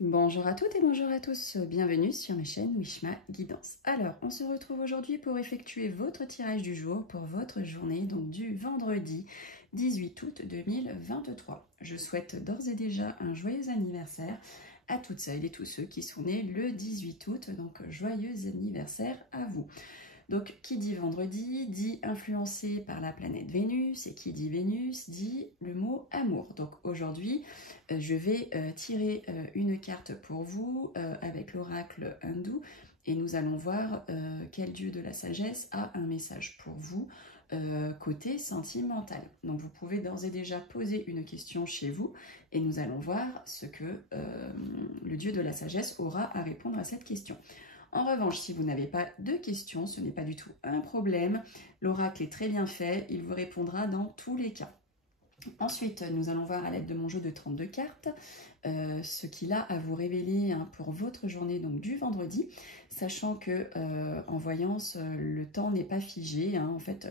Bonjour à toutes et bonjour à tous, bienvenue sur ma chaîne Wishma Guidance. Alors, on se retrouve aujourd'hui pour effectuer votre tirage du jour pour votre journée, donc du vendredi 18 août 2023. Je souhaite d'ores et déjà un joyeux anniversaire à toutes celles et tous ceux qui sont nés le 18 août, donc joyeux anniversaire à vous. Donc, qui dit vendredi, dit influencé par la planète Vénus, et qui dit Vénus, dit le mot amour. Donc aujourd'hui, je vais tirer une carte pour vous avec l'oracle hindou, et nous allons voir quel dieu de la sagesse a un message pour vous côté sentimental. Donc vous pouvez d'ores et déjà poser une question chez vous, et nous allons voir ce que le dieu de la sagesse aura à répondre à cette question. En revanche, si vous n'avez pas de questions, ce n'est pas du tout un problème. L'oracle est très bien fait, il vous répondra dans tous les cas. Ensuite, nous allons voir à l'aide de mon jeu de 32 cartes ce qu'il a à vous révéler pour votre journée donc du vendredi, sachant que en voyance, le temps n'est pas figé. En fait,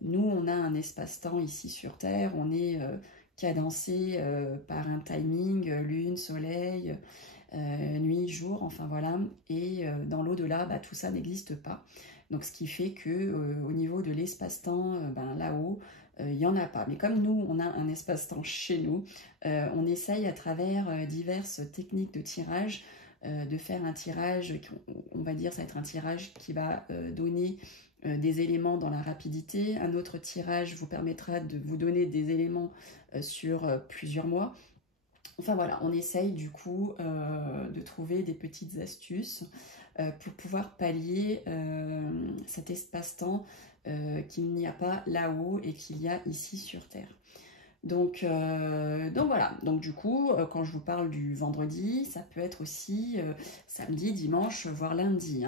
nous, on a un espace-temps ici sur Terre, on est cadencé par un timing, lune, soleil, nuit, jour, enfin voilà, et dans l'au-delà, tout ça n'existe pas. Donc ce qui fait que au niveau de l'espace-temps, là-haut, il n'y en a pas. Mais comme nous, on a un espace-temps chez nous, on essaye à travers diverses techniques de tirage, de faire un tirage, on va dire, ça va être un tirage qui va donner des éléments dans la rapidité. Un autre tirage vous permettra de vous donner des éléments sur plusieurs mois. Enfin voilà, on essaye du coup de trouver des petites astuces pour pouvoir pallier cet espace-temps qu'il n'y a pas là-haut et qu'il y a ici sur Terre. Donc voilà, donc du coup, quand je vous parle du vendredi, ça peut être aussi samedi, dimanche, voire lundi.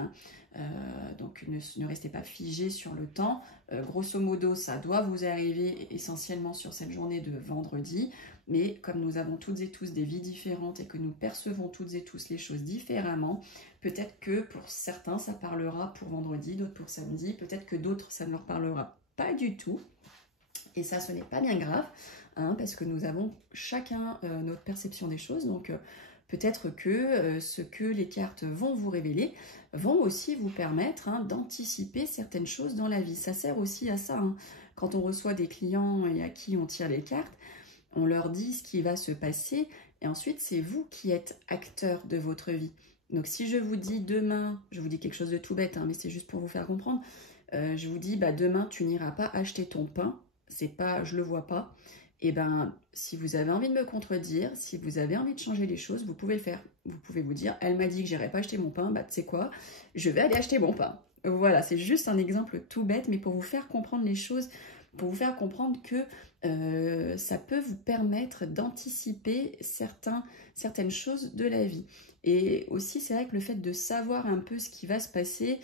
Donc ne restez pas figé sur le temps. Grosso modo, ça doit vous arriver essentiellement sur cette journée de vendredi. Mais comme nous avons toutes et tous des vies différentes et que nous percevons toutes et tous les choses différemment, peut-être que pour certains, ça parlera pour vendredi, d'autres pour samedi. Peut-être que d'autres, ça ne leur parlera pas du tout. Et ça, ce n'est pas bien grave, parce que nous avons chacun notre perception des choses. Donc, peut-être que ce que les cartes vont vous révéler vont aussi vous permettre d'anticiper certaines choses dans la vie. Ça sert aussi à ça. Quand on reçoit des clients et à qui on tire les cartes, on leur dit ce qui va se passer. Et ensuite, c'est vous qui êtes acteur de votre vie. Donc, si je vous dis demain, je vous dis quelque chose de tout bête, mais c'est juste pour vous faire comprendre. Je vous dis, demain, tu n'iras pas acheter ton pain. C'est pas, je le vois pas. Et si vous avez envie de me contredire, si vous avez envie de changer les choses, vous pouvez le faire. Vous pouvez vous dire, elle m'a dit que j'irai pas acheter mon pain, tu sais quoi, je vais aller acheter mon pain. Voilà, c'est juste un exemple tout bête, mais pour vous faire comprendre les choses, pour vous faire comprendre que ça peut vous permettre d'anticiper certaines choses de la vie. Et aussi, c'est vrai que le fait de savoir un peu ce qui va se passer,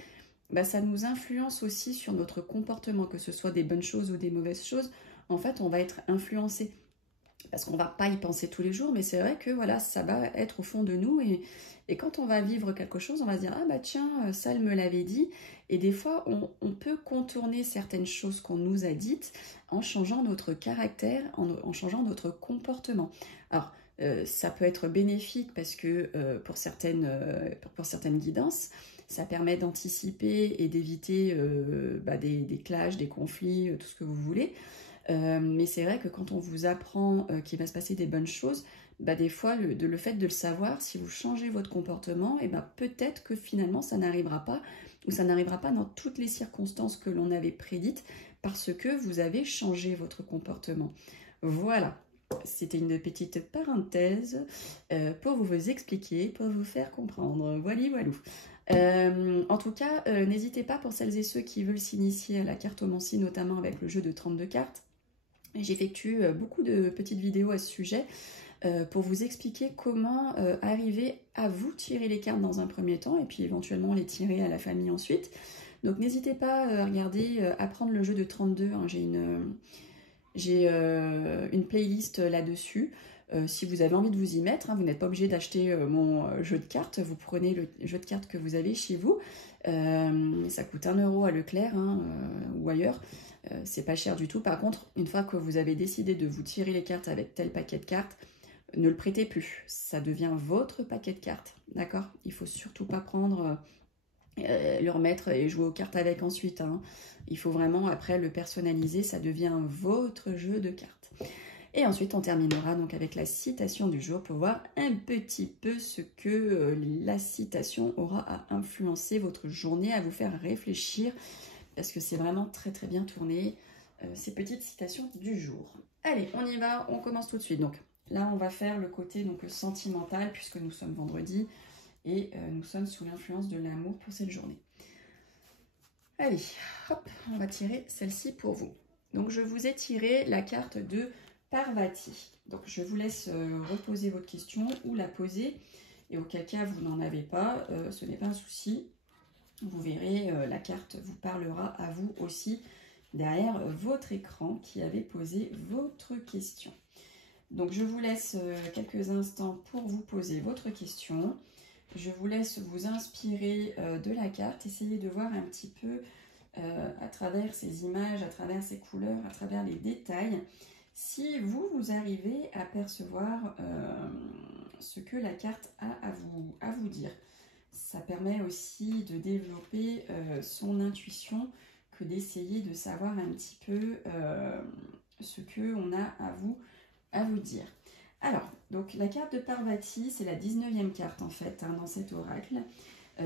ça nous influence aussi sur notre comportement, que ce soit des bonnes choses ou des mauvaises choses. En fait, on va être influencé parce qu'on ne va pas y penser tous les jours, mais c'est vrai que voilà, ça va être au fond de nous et quand on va vivre quelque chose, on va se dire « Ah tiens, ça, elle me l'avait dit ». Et des fois, on peut contourner certaines choses qu'on nous a dites en changeant notre caractère, en changeant notre comportement. Alors, ça peut être bénéfique parce que pour certaines guidances, ça permet d'anticiper et d'éviter des clashs, des conflits, tout ce que vous voulez. Mais c'est vrai que quand on vous apprend qu'il va se passer des bonnes choses, des fois, le fait de le savoir, si vous changez votre comportement, peut-être que finalement, ça n'arrivera pas, ou ça n'arrivera pas dans toutes les circonstances que l'on avait prédites, parce que vous avez changé votre comportement. Voilà. C'était une petite parenthèse pour vous expliquer, pour vous faire comprendre. Voilà. En tout cas, n'hésitez pas pour celles et ceux qui veulent s'initier à la cartomancie, notamment avec le jeu de 32 cartes. J'effectue beaucoup de petites vidéos à ce sujet pour vous expliquer comment arriver à vous tirer les cartes dans un premier temps et puis éventuellement les tirer à la famille ensuite. Donc n'hésitez pas à regarder, apprendre le jeu de 32. J'ai une playlist là-dessus. Si vous avez envie de vous y mettre, vous n'êtes pas obligé d'acheter mon jeu de cartes. Vous prenez le jeu de cartes que vous avez chez vous. Ça coûte 1 € à Leclerc ou ailleurs. C'est pas cher du tout. Par contre, une fois que vous avez décidé de vous tirer les cartes avec tel paquet de cartes, ne le prêtez plus. Ça devient votre paquet de cartes, d'accord? Il ne faut surtout pas prendre, le remettre et jouer aux cartes avec ensuite, hein. Il faut vraiment après le personnaliser, ça devient votre jeu de cartes. Et ensuite, on terminera donc avec la citation du jour pour voir un petit peu ce que la citation aura à influencer votre journée, à vous faire réfléchir, parce que c'est vraiment très très bien tourné, ces petites citations du jour. Allez, on y va, on commence tout de suite. Donc là, on va faire le côté donc sentimental, puisque nous sommes vendredi, et nous sommes sous l'influence de l'amour pour cette journée. Allez, hop, on va tirer celle-ci pour vous. Donc je vous ai tiré la carte de Parvati. Donc je vous laisse reposer votre question ou la poser. Et auquel cas vous n'en avez pas, ce n'est pas un souci. Vous verrez, la carte vous parlera à vous aussi derrière votre écran qui avait posé votre question. Donc je vous laisse quelques instants pour vous poser votre question. Je vous laisse vous inspirer de la carte. Essayez de voir un petit peu à travers ces images, à travers ces couleurs, à travers les détails, si vous arrivez à percevoir ce que la carte a à vous dire. Ça permet aussi de développer son intuition que d'essayer de savoir un petit peu ce qu'on a à vous dire. Alors, donc la carte de Parvati, c'est la 19e carte en fait hein, dans cet oracle.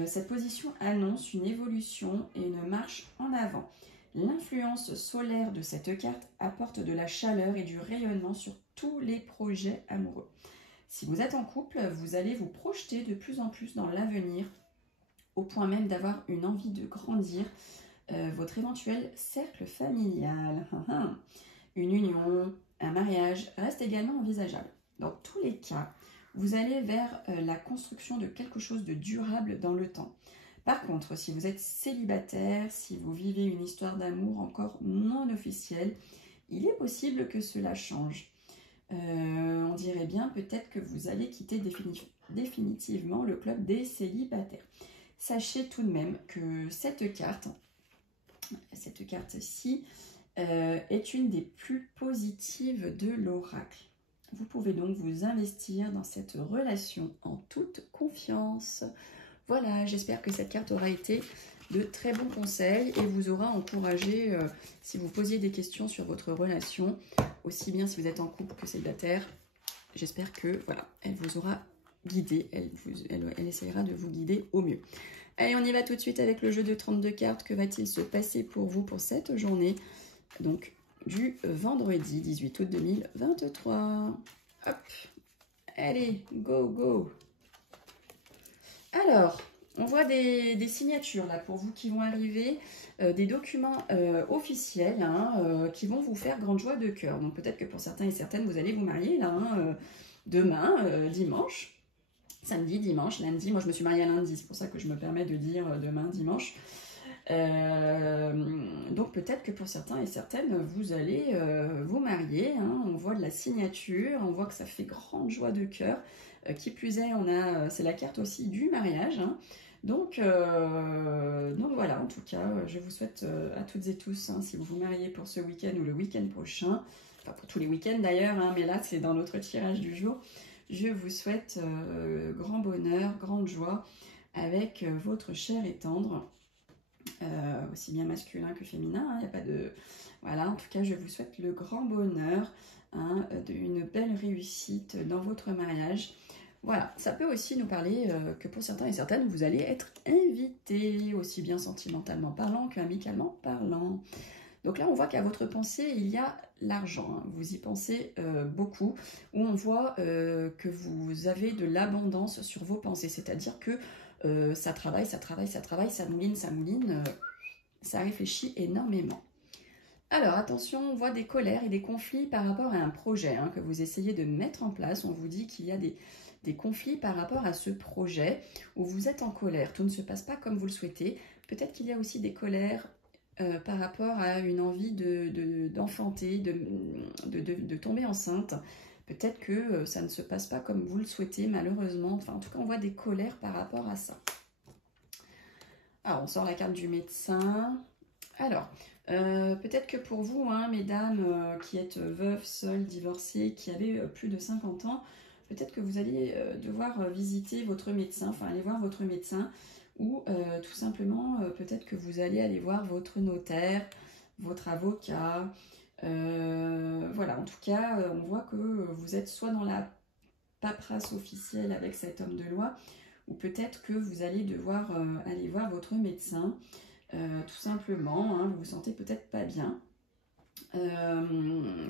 Cette position annonce une évolution et une marche en avant. L'influence solaire de cette carte apporte de la chaleur et du rayonnement sur tous les projets amoureux. Si vous êtes en couple, vous allez vous projeter de plus en plus dans l'avenir, au point même d'avoir une envie de grandir votre éventuel cercle familial. Une union, un mariage reste également envisageable. Dans tous les cas, vous allez vers la construction de quelque chose de durable dans le temps. Par contre, si vous êtes célibataire, si vous vivez une histoire d'amour encore non officielle, il est possible que cela change. On dirait bien peut-être que vous allez quitter définitivement le club des célibataires. Sachez tout de même que cette carte-ci est une des plus positives de l'oracle. Vous pouvez donc vous investir dans cette relation en toute confiance. Voilà, j'espère que cette carte aura été de très bons conseils et vous aura encouragé si vous posiez des questions sur votre relation, aussi bien si vous êtes en couple que célibataire. J'espère que voilà, elle vous aura guidé, elle essaiera de vous guider au mieux. Allez, on y va tout de suite avec le jeu de 32 cartes. Que va-t-il se passer pour vous pour cette journée? Donc, du vendredi 18 août 2023. Hop, allez, go, go. Alors, on voit des signatures là pour vous qui vont arriver, des documents officiels hein, qui vont vous faire grande joie de cœur. Donc peut-être que pour certains et certaines, vous allez vous marier là, hein, demain, dimanche, samedi, dimanche, lundi. Moi, je me suis mariée à lundi, c'est pour ça que je me permets de dire demain, dimanche. Donc peut-être que pour certains et certaines, vous allez vous marier. Hein. On voit de la signature, on voit que ça fait grande joie de cœur. Qui plus est, c'est la carte aussi du mariage. Hein. Donc voilà, en tout cas, je vous souhaite à toutes et tous, hein, si vous vous mariez pour ce week-end ou le week-end prochain, enfin pour tous les week-ends d'ailleurs, hein, mais là c'est dans notre tirage du jour, je vous souhaite grand bonheur, grande joie avec votre cher et tendre. Aussi bien masculin que féminin, il n'y a pas de... Voilà, en tout cas, je vous souhaite le grand bonheur, hein, d'une belle réussite dans votre mariage. Voilà, ça peut aussi nous parler que pour certains et certaines, vous allez être invités, aussi bien sentimentalement parlant qu'amicalement parlant. Donc là, on voit qu'à votre pensée, il y a l'argent. Hein. Vous y pensez beaucoup, où on voit que vous avez de l'abondance sur vos pensées, c'est-à-dire que ça travaille, ça mouline, ça réfléchit énormément. Alors attention, on voit des colères et des conflits par rapport à un projet hein, que vous essayez de mettre en place. On vous dit qu'il y a des conflits par rapport à ce projet où vous êtes en colère. Tout ne se passe pas comme vous le souhaitez. Peut-être qu'il y a aussi des colères par rapport à une envie d'enfanter, de tomber enceinte. Peut-être que ça ne se passe pas comme vous le souhaitez, malheureusement. Enfin, en tout cas, on voit des colères par rapport à ça. Alors, on sort la carte du médecin. Alors, peut-être que pour vous, hein, mesdames qui êtes veuves, seules, divorcées, qui avez plus de 50 ans, peut-être que vous allez devoir visiter votre médecin, enfin aller voir votre médecin, ou tout simplement, peut-être que vous allez aller voir votre notaire, votre avocat. Voilà, en tout cas, on voit que vous êtes soit dans la paperasse officielle avec cet homme de loi, ou peut-être que vous allez devoir aller voir votre médecin, tout simplement, hein, vous vous sentez peut-être pas bien.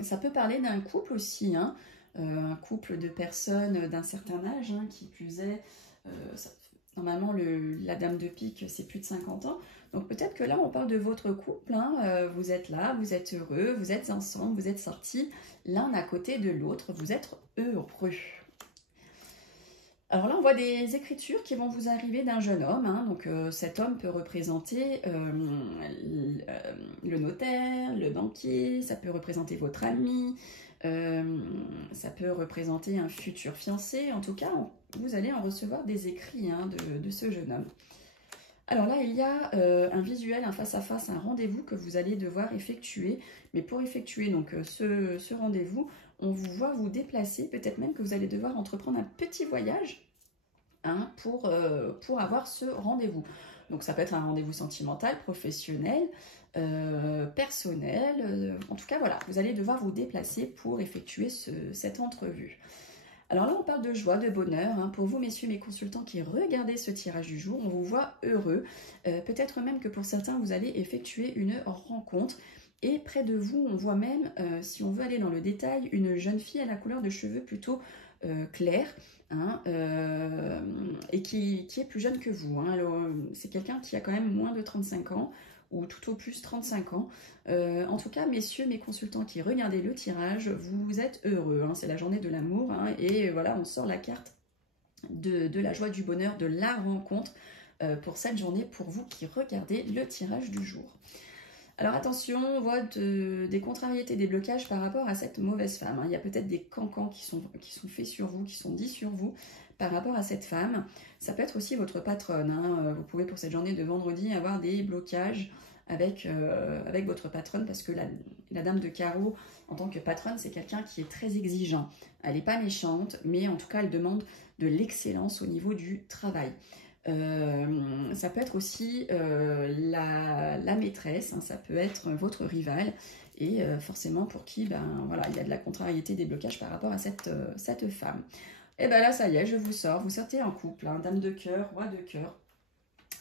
Ça peut parler d'un couple aussi, hein, un couple de personnes d'un certain âge, hein, qui plus est, normalement la dame de pique c'est plus de 50 ans, donc peut-être que là on parle de votre couple, hein, vous êtes là, vous êtes heureux, vous êtes ensemble, vous êtes sortis l'un à côté de l'autre, vous êtes heureux. Alors là, on voit des écritures qui vont vous arriver d'un jeune homme, hein. Donc cet homme peut représenter le notaire, le banquier, ça peut représenter votre ami, ça peut représenter un futur fiancé. En tout cas, vous allez en recevoir des écrits, hein, de ce jeune homme. Alors là, il y a un visuel, un face-à-face, un rendez-vous que vous allez devoir effectuer. Mais pour effectuer donc ce rendez-vous, on vous voit vous déplacer, peut-être même que vous allez devoir entreprendre un petit voyage, hein, pour avoir ce rendez-vous. Donc ça peut être un rendez-vous sentimental, professionnel, personnel. En tout cas, voilà, vous allez devoir vous déplacer pour effectuer cette entrevue. Alors là, on parle de joie, de bonheur, hein. Pour vous, messieurs mes consultants qui regardez ce tirage du jour, on vous voit heureux. Peut-être même que pour certains, vous allez effectuer une rencontre. Et près de vous, on voit même, si on veut aller dans le détail, une jeune fille à la couleur de cheveux plutôt claire, hein, et qui est plus jeune que vous, hein. C'est quelqu'un qui a quand même moins de 35 ans, ou tout au plus 35 ans. En tout cas, messieurs, mes consultants qui regardez le tirage, vous êtes heureux, hein. C'est la journée de l'amour, hein, et voilà, on sort la carte de la joie, du bonheur, de la rencontre pour cette journée, pour vous qui regardez le tirage du jour. Alors attention, on voit des contrariétés, des blocages par rapport à cette mauvaise femme, hein. Il y a peut-être des cancans qui sont faits sur vous, qui sont dits sur vous par rapport à cette femme. Ça peut être aussi votre patronne, hein. Vous pouvez pour cette journée de vendredi avoir des blocages avec votre patronne, parce que la dame de carreau, en tant que patronne, c'est quelqu'un qui est très exigeant. Elle n'est pas méchante, mais en tout cas, elle demande de l'excellence au niveau du travail. Ça peut être aussi la maîtresse, hein, ça peut être votre rival, et forcément pour qui voilà, il y a de la contrariété, des blocages par rapport à cette femme. Et bien là, ça y est, je vous sors, vous sortez en couple, hein, dame de cœur, roi de cœur.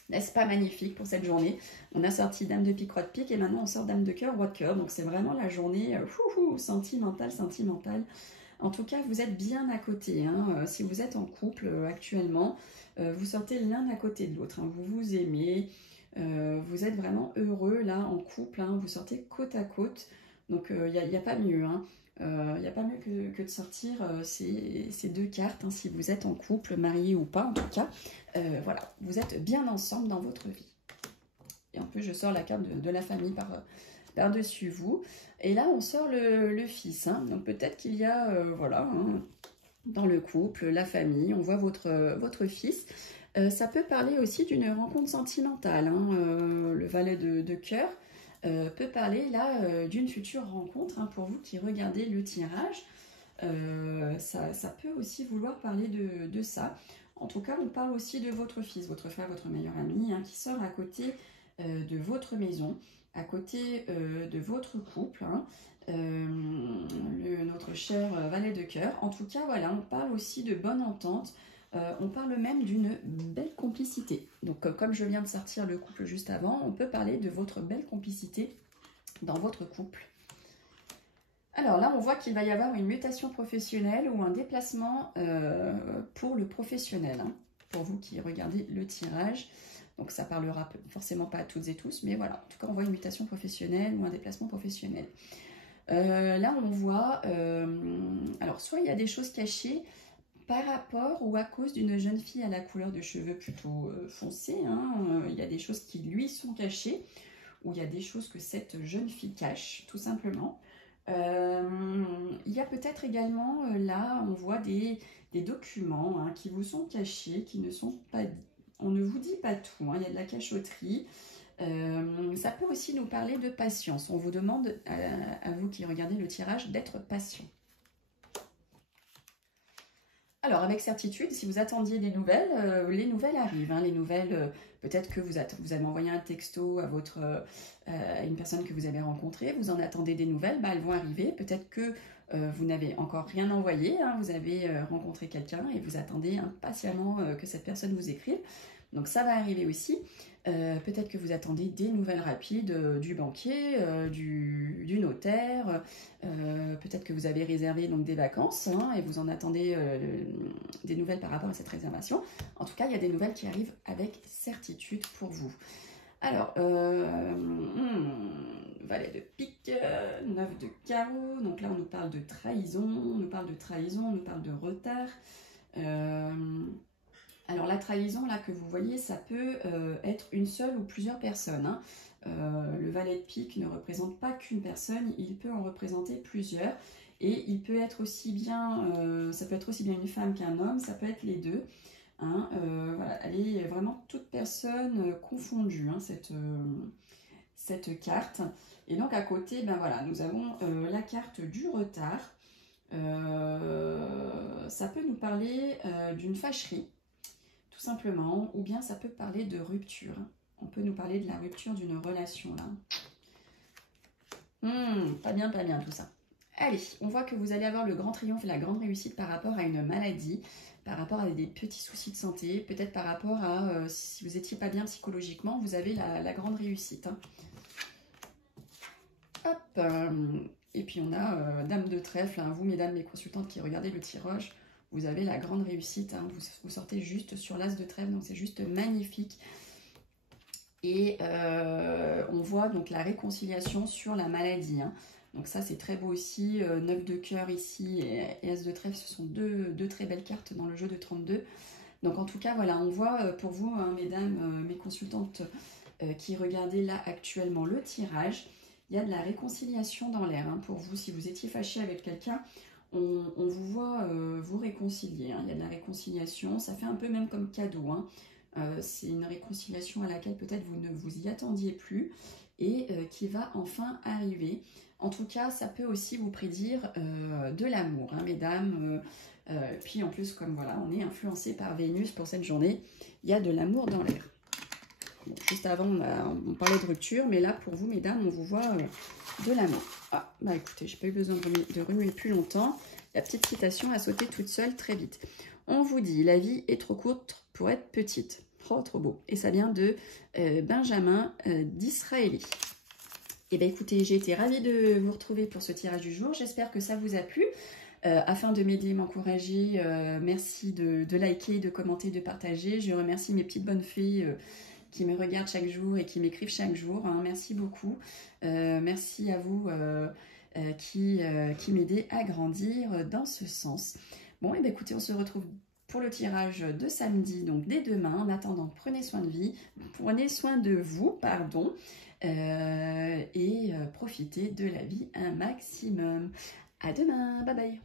N'est-ce pas magnifique pour cette journée? On a sorti dame de pique, roi de pique, et maintenant on sort dame de cœur, roi de cœur. Donc c'est vraiment la journée sentimentale. En tout cas, vous êtes bien à côté, hein. Si vous êtes en couple actuellement, vous sortez l'un à côté de l'autre, hein. Vous vous aimez, vous êtes vraiment heureux là en couple, hein. Vous sortez côte à côte, donc il n'y a pas mieux, hein. Il n'y a pas mieux que de sortir ces deux cartes, hein, si vous êtes en couple, marié ou pas en tout cas. Voilà, vous êtes bien ensemble dans votre vie. Et en plus, je sors la carte de la famille par-dessus vous. Et là, on sort le fils, hein. Donc peut-être qu'il y a, voilà, hein, dans le couple, la famille, on voit votre fils. Ça peut parler aussi d'une rencontre sentimentale, hein. Le valet de cœur peut parler là d'une future rencontre, hein, pour vous qui regardez le tirage. Ça peut aussi vouloir parler de ça. En tout cas, on parle aussi de votre fils, votre frère, votre meilleur ami, hein, qui sort à côté de votre maison, à côté de votre couple, hein, notre cher valet de cœur. En tout cas, voilà, on parle aussi de bonne entente. On parle même d'une belle complicité. Donc, comme je viens de sortir le couple juste avant, on peut parler de votre belle complicité dans votre couple. Alors là, on voit qu'il va y avoir une mutation professionnelle ou un déplacement pour le professionnel, hein, pour vous qui regardez le tirage. Donc ça parlera forcément pas à toutes et tous, mais voilà. En tout cas, on voit une mutation professionnelle ou un déplacement professionnel. Là, on voit, alors soit il y a des choses cachées par rapport ou à cause d'une jeune fille à la couleur de cheveux plutôt foncée, hein. Il y a des choses qui lui sont cachées, ou il y a des choses que cette jeune fille cache, tout simplement. Il y a peut-être également, là, on voit des documents, hein, qui vous sont cachés, qui ne sont pas... On ne vous dit pas tout, hein, il y a de la cachotterie. Ça peut aussi nous parler de patience. On vous demande, à vous qui regardez le tirage, d'être patient. Alors, avec certitude, si vous attendiez des nouvelles, les nouvelles arrivent. Hein, les nouvelles, peut-être que vous avez envoyé un texto à une personne que vous avez rencontrée, vous en attendez des nouvelles, bah, elles vont arriver. Peut-être que vous n'avez encore rien envoyé, hein, vous avez rencontré quelqu'un et vous attendez impatiemment que cette personne vous écrive. Donc ça va arriver aussi. Peut-être que vous attendez des nouvelles rapides du banquier, du notaire, peut-être que vous avez réservé donc des vacances hein, et vous en attendez des nouvelles par rapport à cette réservation. En tout cas, il y a des nouvelles qui arrivent avec certitude pour vous. Alors, valet de pique, 9 de carreau, donc là on nous parle de trahison, on nous parle de retard. Alors la trahison là que vous voyez, ça peut être une seule ou plusieurs personnes. Hein. Le valet de pique ne représente pas qu'une personne, il peut en représenter plusieurs. Et il peut être aussi bien, ça peut être aussi bien une femme qu'un homme, ça peut être les deux. Hein. Voilà, elle est vraiment toute personne confondue, hein, cette carte. Et donc à côté, ben voilà, nous avons la carte du retard. Ça peut nous parler d'une fâcherie, tout simplement, ou bien ça peut parler de rupture. On peut nous parler de la rupture d'une relation, là. Pas bien tout ça. Allez, on voit que vous allez avoir le grand triomphe et la grande réussite par rapport à une maladie, par rapport à des petits soucis de santé, peut-être par rapport à, si vous n'étiez pas bien psychologiquement, vous avez la grande réussite. Hein. Hop, et puis on a Dame de trèfle, hein, vous mesdames les consultantes qui regardez le tirage, vous avez la grande réussite, hein, vous sortez juste sur l'as de trèfle, donc c'est juste magnifique. Et on voit donc la réconciliation sur la maladie. Hein. Donc ça c'est très beau aussi, 9 de cœur ici et As de trèfle, ce sont deux très belles cartes dans le jeu de 32. Donc en tout cas voilà, on voit pour vous, hein, mesdames, mes consultantes qui regardez là actuellement le tirage, il y a de la réconciliation dans l'air hein, pour vous. Si vous étiez fâché avec quelqu'un, on vous voit vous réconcilier. Hein. Il y a de la réconciliation, ça fait un peu même comme cadeau. Hein. C'est une réconciliation à laquelle peut-être vous ne vous y attendiez plus et qui va enfin arriver. En tout cas, ça peut aussi vous prédire de l'amour, hein, mesdames. Puis en plus, comme voilà, on est influencé par Vénus pour cette journée, il y a de l'amour dans l'air. Bon, juste avant, on parlait de rupture, mais là, pour vous, mesdames, on vous voit de l'amour. Ah, bah écoutez, j'ai pas eu besoin de remuer plus longtemps. La petite citation a sauté toute seule très vite. On vous dit, la vie est trop courte pour être petite. Oh, trop beau. Et ça vient de Benjamin d'Israéli. Et bien écoutez, j'ai été ravie de vous retrouver pour ce tirage du jour. J'espère que ça vous a plu. Afin de m'aider, m'encourager, merci de liker, de commenter, de partager. Je remercie mes petites bonnes fées qui me regardent chaque jour et qui m'écrivent chaque jour. Hein. Merci beaucoup. Merci à vous qui m'aidez à grandir dans ce sens. Bon, et bien écoutez, on se retrouve pour le tirage de samedi, donc dès demain. En attendant, prenez soin de vous, pardon, et profitez de la vie un maximum. À demain, bye bye.